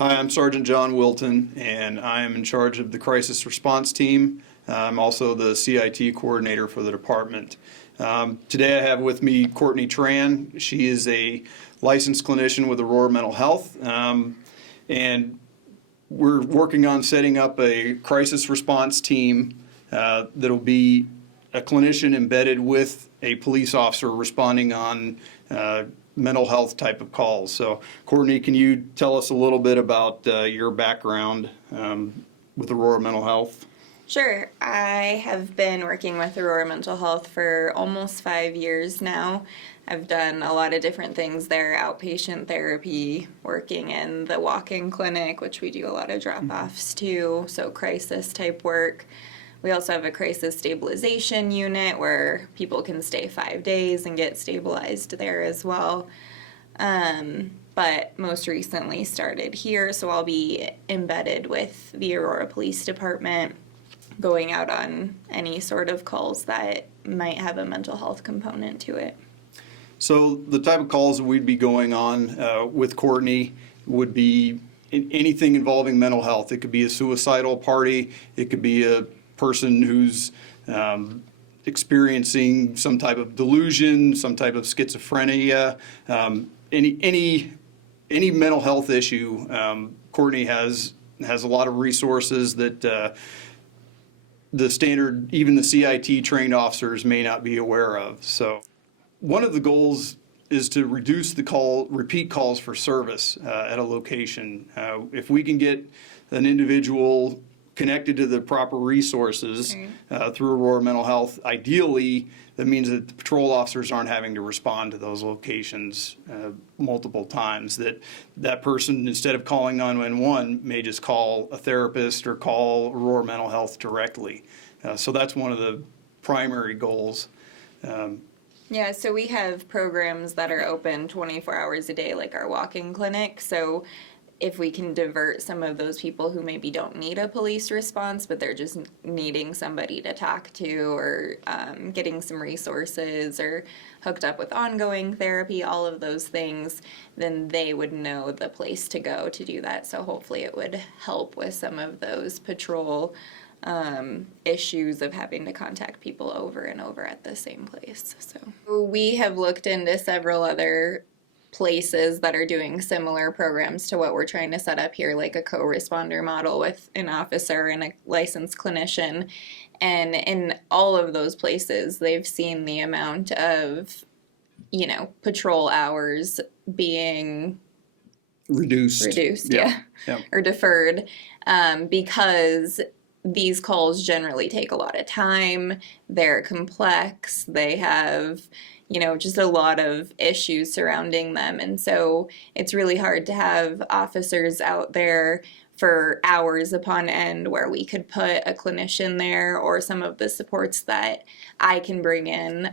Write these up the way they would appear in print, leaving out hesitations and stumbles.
Hi, I'm Sergeant John Wilton, and I am in charge of the crisis response team. I'm also the CIT coordinator for the department. Today I have with me Courtney Tran. She is a licensed clinician with Aurora Mental Health, and we're working on setting up a crisis response team that'll be a clinician embedded with a police officer responding on mental health type of calls. So, Courtney, can you tell us a little bit about your background with Aurora Mental Health? Sure. I have been working with Aurora Mental Health for almost 5 years now. I've done a lot of different things there, outpatient therapy, working in the walk-in clinic, which we do a lot of drop-offs too, so crisis type work. We also have a crisis stabilization unit where people can stay 5 days and get stabilized there as well. But most recently started here, so I'll be embedded with the Aurora Police Department, going out on any sort of calls that might have a mental health component to it. So the type of calls that we'd be going on with Courtney would be anything involving mental health. It could be a suicidal party. It could be a person who's experiencing some type of delusion, some type of schizophrenia, any mental health issue. Courtney has a lot of resources that even the CIT trained officers may not be aware of. So one of the goals is to reduce the repeat calls for service at a location. If we can get an individual connected to the proper resources through Aurora Mental Health, ideally that means that the patrol officers aren't having to respond to those locations multiple times, that person, instead of calling 911, may just call a therapist or call Aurora Mental Health directly. So that's one of the primary goals. Yeah, so we have programs that are open 24 hours a day, like our walk-in clinic. So if we can divert some of those people who maybe don't need a police response, but they're just needing somebody to talk to, or getting some resources, or hooked up with ongoing therapy, all of those things, then they would know the place to go to do that. So hopefully it would help with some of those patrol issues of having to contact people over and over at the same place. So we have looked into several other places that are doing similar programs to what we're trying to set up here, like a co-responder model with an officer and a licensed clinician. And in all of those places, they've seen the amount of, patrol hours being reduced, yeah. or deferred, because these calls generally take a lot of time. They're complex. They have just a lot of issues surrounding them. And so it's really hard to have officers out there for hours upon end where we could put a clinician there, or some of the supports that I can bring in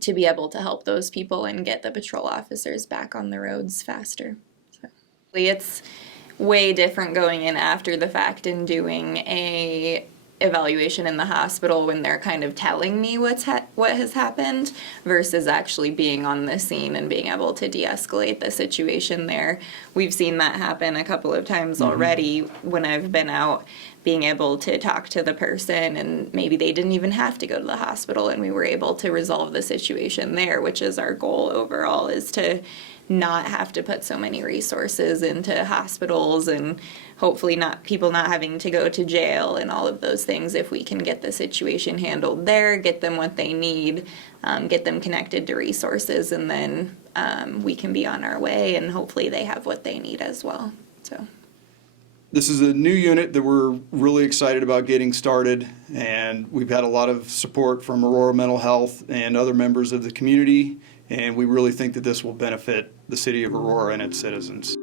to be able to help those people and get the patrol officers back on the roads faster. So it's way different going in after the fact and doing a evaluation in the hospital when they're kind of telling me what has happened, versus actually being on the scene and being able to de-escalate the situation there. We've seen that happen a couple of times already when I've been out, being able to talk to the person, and maybe they didn't even have to go to the hospital, and we were able to resolve the situation there, which is our goal overall, is to not have to put so many resources into hospitals, and hopefully people not having to go to jail and all of those things. If we can get the situation handled there, get them what they need, get them connected to resources, and then we can be on our way, and hopefully they have what they need as well. So this is a new unit that we're really excited about getting started, and we've had a lot of support from Aurora Mental Health and other members of the community, and we really think that this will benefit the city of Aurora and its citizens.